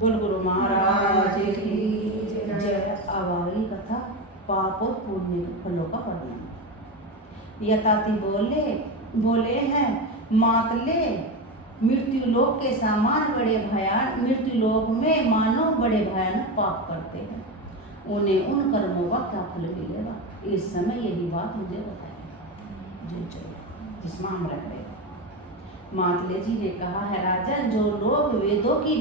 बोल गुरु महाराज की जय। अवावली कथा पाप और पुण्य के फलों का वर्णन। यताति बोले हैं मातले मृत्यु लोक के सामान बड़े भयान, मृत्यु लोक में मानव बड़े भयानक पाप करते हैं, उन्हें उन कर्मों का क्या फल मिलेगा। इस समय यही बात मुझे बताए जो चले जिसमें हम रह रहे। मातले जी ने कहा है राजन, जो लोग वेदों की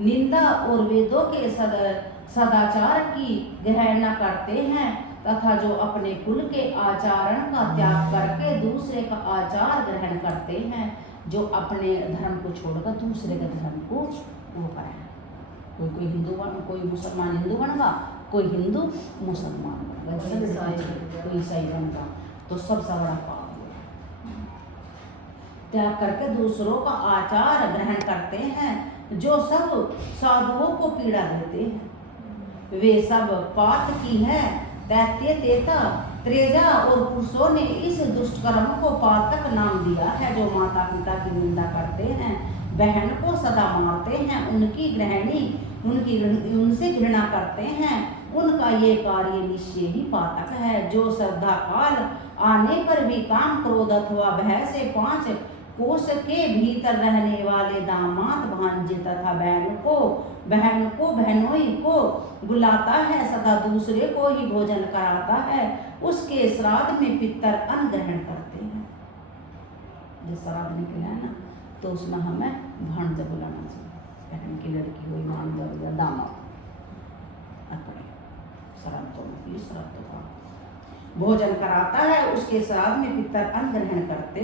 निंदा और वेदों के सदाचार की ग्रहणा करते हैं तथा जो अपने कुल के आचरण का त्याग करके दूसरे का आचार ग्रहण करते हैं, जो अपने धर्म को छोड़कर दूसरे के धर्म को वो करें। कोई हिंदू बन, कोई मुसलमान हिंदू बनगा, कोई हिंदू मुसलमान बनगा, कोई ईसाई बनगा, तो सबसे बड़ा पाप त्याग करके दूसरों का आचार ग्रहण करते हैं, जो सब साधुओं को पीड़ा देते हैं। वे सब पात की है दैत्य तेता त्रेजा और पुरुषों ने इस दुष्कर्म को पातक नाम दिया है, जो माता पिता की निंदा करते हैं, बहन को सदा मारते हैं, उनसे घृणा करते हैं, उनका ये कार्य निश्चय ही पातक है। जो श्रद्धा काल आने पर भी काम क्रोध अथवा भय से 5 कोष के भीतर रहने वाले दामाद भांजे तथा बहन को बहनोई को बुलाता है तथा दूसरे को ही भोजन कराता है, उसके श्राद्ध में पितर अन्न ग्रहण करते हैं। जो श्राद्ध निकला है ना, तो उसमें हमें भांजा बुलाना चाहिए, बहन की लड़की हुई भांजा या दामाद अपने श्राद्धों में श्राद्ध का भोजन कराता है, उसके श्राद्ध में पितर अन्न ग्रहण करते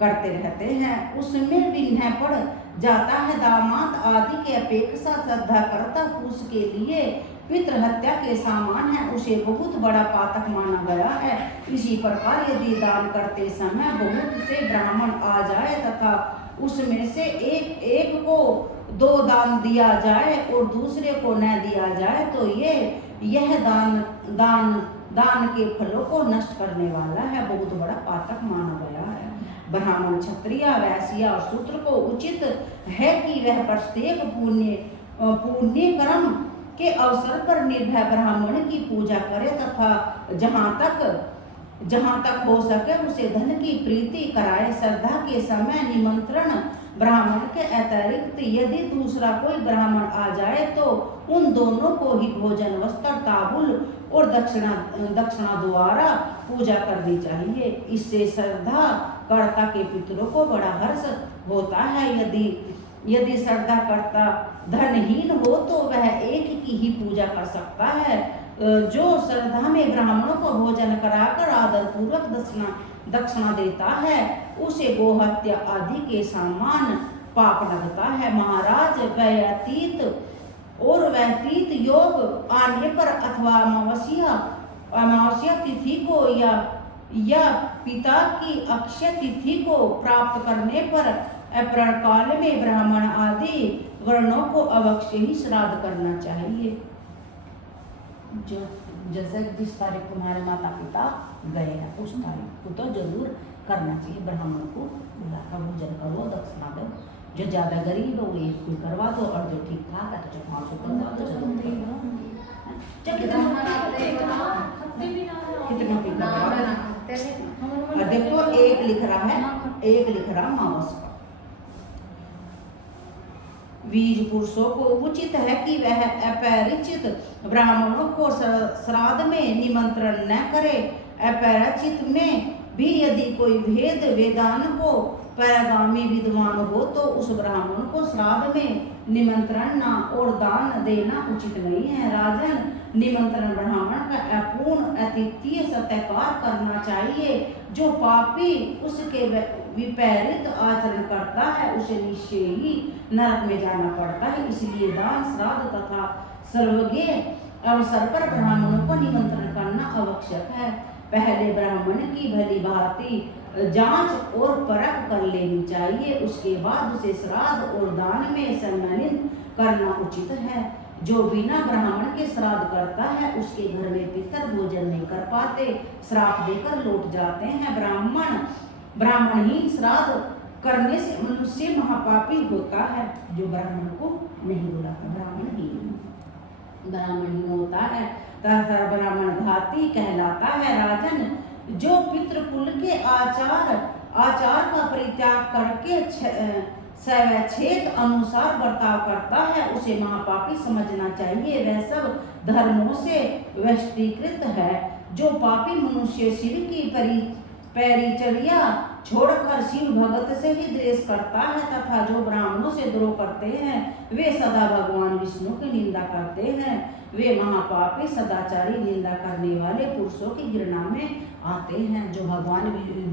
रहते हैं। उसमें विघ्न पड़ जाता है दामाद आदि के अपेक्षा श्रद्धा करता पुरुष के लिए पितृ हत्या के समान है, उसे बहुत बड़ा पातक माना गया है। इसी प्रकार यदि दान करते समय बहुत से ब्राह्मण आ जाए तथा उसमें से एक को 2 दान दिया जाए और दूसरे को न दिया जाए, तो यह दान के फलों को नष्ट करने वाला है, बहुत बड़ा पातक माना गया है। ब्राह्मण क्षत्रिय वैश्य और शूद्र को उचित है कि वह प्रत्येक पुण्य कर्म के अवसर पर निर्भय ब्राह्मण की पूजा करे तथा जहाँ तक हो सके उसे धन की प्रीति कराए। श्रद्धा के समय निमंत्रण ब्राह्मण के अतिरिक्त यदि दूसरा कोई ब्राह्मण आ जाए तो उन दोनों को ही भोजन वस्त्र तांबूल और दक्षिणा द्वारा पूजा करनी चाहिए। इससे श्रद्धा कर्ता के पितरों को बड़ा हर्ष होता है। यदि श्रद्धा कर्ता धनहीन हो तो वह एक की ही पूजा कर सकता है। जो श्रद्धा में ब्राह्मणों को भोजन कराकर आदर पूर्वक दक्षिणा देता है, उसे गोहत्या आदि के समान पाप लगता है। महाराज व्यतीत योग आने पर अथवा अमावस्या तिथि को या पिता की अक्षय तिथि को प्राप्त करने पर अप्रैल काल में ब्राह्मण आदि वर्णों को अवश्य ही श्राद्ध करना चाहिए। जो जैसे जिस तारीख तुम्हारे माता पिता गए हैं उस तारीख को तो जरूर करना चाहिए। ब्राह्मण को बुलाकर भोजन करो, दक्षिणा दो। जो ज्यादा गरीब है वो एक कोई करवा दो, और जो ठीक ठाक है तो 500 करवा दो। कितना देखो, एक लिख रहा मावस का। बीज पुरुषों को उचित है कि वह अपरिचित ब्राह्मणों को श्राद्ध में निमंत्रण न करे। अपरिचित में भी यदि कोई वेदान को पैगामी विद्वान हो तो उस ब्राह्मण को श्राद्ध में निमंत्रण न और दान देना उचित नहीं है। राजन, निमंत्रण ब्राह्मण का अपूर्ण अतिथि सत्कार करना चाहिए। जो पापी उसके विपरीत आचरण करता है उसे निश्चय ही नरक में जाना पड़ता है। इसलिए दान, श्राद्ध तथा सर्वज्ञ अवसर पर ब्राह्मणों को निमंत्रण करना आवश्यक है। पहले ब्राह्मण की भली भांति जांच और परख कर लेनी चाहिए, उसके बाद उसे श्राद्ध और दान में सम्मिलित करना उचित है। जो बिना ब्राह्मण के श्राद्ध करता है उसके घर में पितर भोजन नहीं कर पाते, श्राप देकर लौट जाते हैं। ब्राह्मण ही श्राद्ध करने से मनुष्य महापापी होता है। जो ब्राह्मण को नहीं बुलाता, ब्राह्मण ही होता है तथा ब्राह्मण घाती कहलाता है। राजन, जो पितृकुल के आचार का परित्याग करके स्वैच्छिक अनुसार बर्ताव करता है, उसे महापापी समझना चाहिए। वह सब धर्मों से वैष्टीकृत है। जो पापी मनुष्य शिव की परिचर्या छोड़कर शिव भगत से ही द्वेष करता है तथा जो ब्राह्मणों से द्रोह करते हैं, वे सदा भगवान विष्णु की निंदा करते हैं। वे महापापी सदाचारी निंदा करने वाले पुरुषों की घृणा में आते हैं। जो भगवान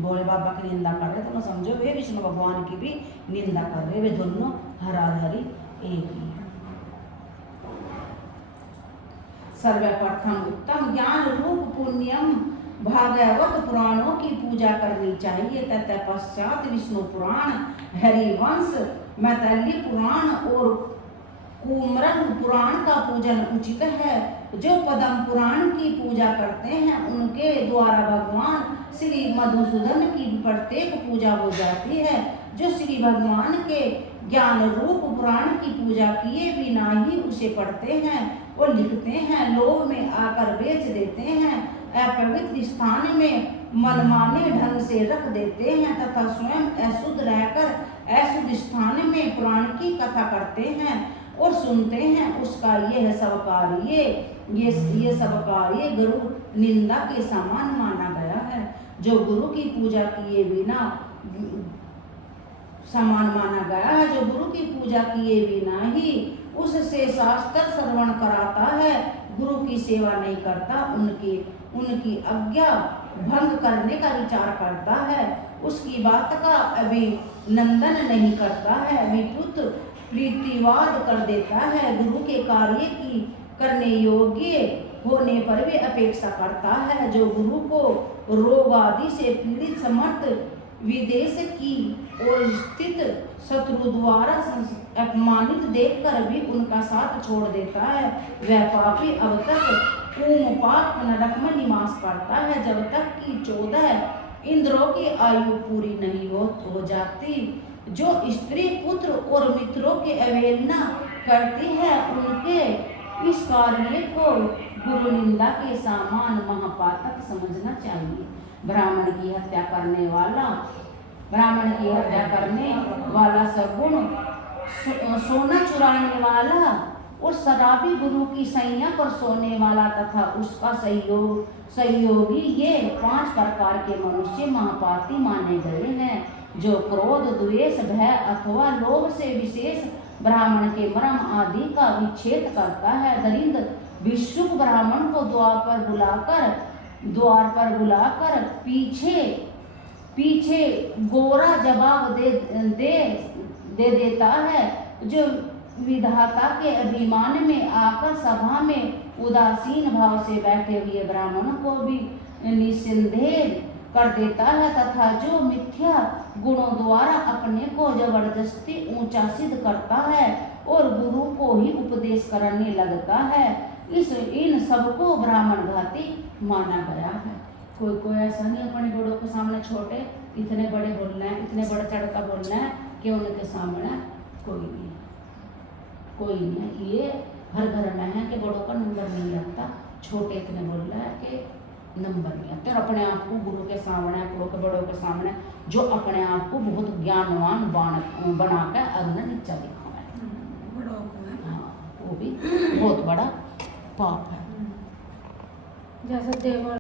भोले बाबा की निंदा कर रहे तो समझो वे विष्णु भगवान की भी निंदा कर रहे। वे दोनों हराधरी एक ही है। सर्वप्रथम उत्तम ज्ञान रूप पुण्यम भागवत पुराणों की पूजा करनी चाहिए। तत्पश्चात विष्णु पुराण, हरिवंश, मैथिली पुराण और कुमरन पुराण का पूजन उचित है। जो पद्म पुराण की पूजा करते हैं, उनके द्वारा भगवान श्री मधुसूदन की प्रत्येक पूजा हो जाती है। जो श्री भगवान के ज्ञान रूप पुराण की पूजा किए बिना ही उसे पढ़ते हैं और लिखते हैं, लोभ में आकर बेच देते हैं, अपवित्र स्थान में मनमाने ढंग से रख देते हैं तथा स्वयं अशुद्ध रहकर अशुद्ध स्थान में पुराण की कथा करते हैं और सुनते हैं, उसका यह सब कार्य गुरु निंदा के समान माना गया है। जो गुरु की पूजा किए बिना समान माना गया है, जो गुरु की पूजा किए बिना ही उससे शास्त्र श्रवण कराता है, गुरु की सेवा नहीं करता, उनकी आज्ञा भंग करने का विचार करता है, उसकी बात का अभिनंदन नहीं करता है, विपुत प्रीतिवाद कर देता है, गुरु के कार्य की करने योग्य होने पर भी अपेक्षा करता है, जो गुरु को रोग आदि से पीड़ित समर्थ विदेश की ओर स्थित शत्रु द्वारा अपमानित देखकर भी उनका साथ छोड़ देता है, वह पापी अब तक पाप नरक में निवास करता है जब तक कि 14 इंद्रों की आयु पूरी नहीं हो जाती। जो स्त्री पुत्र और मित्रों की अवहेलना करती है, उनके इस कार्य को गुरु निंदा के समान महापातक समझना चाहिए। ब्राह्मण की हत्या करने वाला सगुण, सोना चुराने वाला और शराबी गुरु की सैया पर सोने वाला तथा उसका सहयोगी, ये 5 प्रकार के मनुष्य महापाती माने गए हैं। जो क्रोध, द्वेष, भय अथवा लोभ से विशेष ब्राह्मण के मर्म आदि का विच्छेद करता है, दरिद्र भिक्षुक ब्राह्मण को द्वार पर बुलाकर पीछे गोरा जवाब दे देता है। जो विधाता के अभिमान में आकर सभा में उदासीन भाव से बैठे हुए ब्राह्मण को भी निसंदेह कर देता है तथा जो मिथ्या गुणों द्वारा अपने को जबरदस्ती ऊंचा सिद्ध करता है और गुरु को ही उपदेश करने लगता है, इन सबको ब्राह्मण घाती माना गया है। कोई ऐसा नहीं अपने बड़ों के सामने छोटे इतने बड़े बोलना है, इतने बड़े चढ़ता बोलना है कि उनके सामने कोई नहीं है। ये हर घर में है कि बड़ों का नंबर नहीं लगता, छोटे इतने बोल रहा है कि नंबर नहीं आता। और अपने आप को गुरु के सामने, बड़ों के सामने जो अपने आप को बहुत ज्ञानवान बनाकर अग्नि नीचा दिखावा है, हाँ, वो भी बहुत बड़ा पाप है। जैसे देव